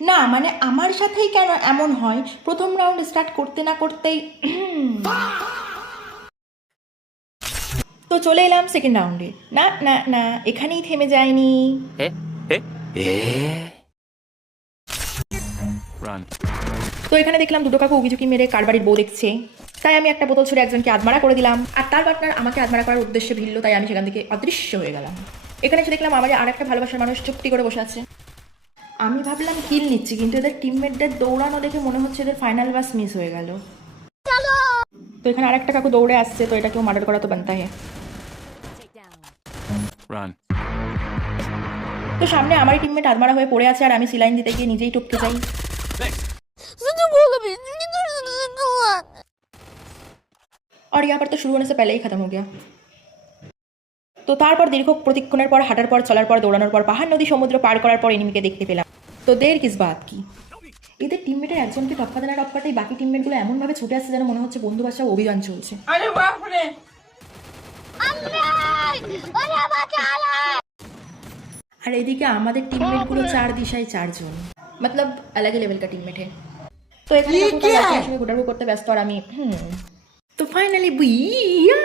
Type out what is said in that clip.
না মানে আমার সাথেই কেন এমন হয়, প্রথম রাউন্ড স্টার্ট করতে না করতেই তো চলে এলাম সেকেন্ড রাউন্ডে। না না না, এখানেই থেমে যায়নি। এ এ এ রান। তো এখানে দেখলাম দুটো কাকু উকিঝুঁকি মেরে কার বাড়ির বউ দেখছে, তাই আমি একটা বোতল ছুড়ে একজনকে আধমারা করে দিলাম, আর তার পার্টনার আমাকে আধমারা করার উদ্দেশ্যে ভিড়ল, তাই আমি সেখান থেকে অদৃশ্য হয়ে গেলাম। এখানে এসে দেখলাম আমার আর একটা ভালোবাসার মানুষ চুক্তি করে বসে আছে। আমি ভাবলাম কিল নিচ্ছি, কিন্তু এদের টিমমেটদের দৌড়ানো দেখে মনে হচ্ছে এদের ফাইনাল বাস মিস হয়ে গেল। তো এখানে আরেকটা কাকু দৌড়ে আসছে, তো এটা কেউ মার্ডার করা তো বানতা হে। রান। তো সামনে আমারই টিমমেট আধমারা হয়ে পড়ে আছে, আর আমি সিলাইন দিতে গিয়ে নিজেই টপকে যাই। और यहाँ पर तो शुरू होने से पहले ही खत्म हो गया। তো তারপর দীর্ঘ প্রতিক্ষণের পর, হাঁটার পর, চলার পর, দৌড়ানোর পর, পাহাড় নদী সমুদ্র পার করার পর এনিমিকে দেখতে পেলাম। তো দের কিস বাত কি, এদের টিমমেটের একজনকে টপকাতে না টপকাতেই বাকি টিমমেটগুলো এমনভাবে ছুটে আসছে যেন মনে হচ্ছে বন্ধু বাসায় অভিযান চলছে। আর এদিকে আমাদের টিমমেটগুলো চার দিশায় চারজন, মতলব আলাদা লেভেল কা টিমমেট হে। তো এখানে গুটারগু করতে ব্যস্ত, আর আমি তো ফাইনালি বুইয়া